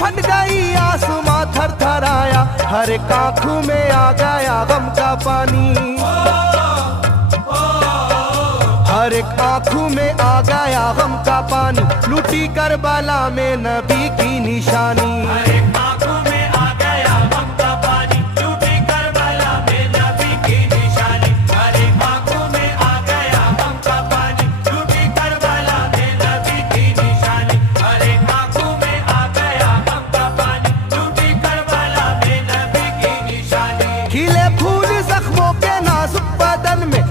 फट गई, आसमां थरथराया, हर एक आंखों में आ गया गम का पानी। हर एक आंखों में आ गया गम का पानी, लूटी करबला में नबी की निशानी। हर एक आंखों में आ गया गम का पानी, लूटी करबला में नबी की निशानी। हर एक आंखों में आ गया गम का पानी, लूटी करबला में नबी की निशानी। हर एक आंखों में आ गया गम का पानी, लूटी करबला में नबी की निशानी। खिले फूल जख्मों के नाजुक बदन में,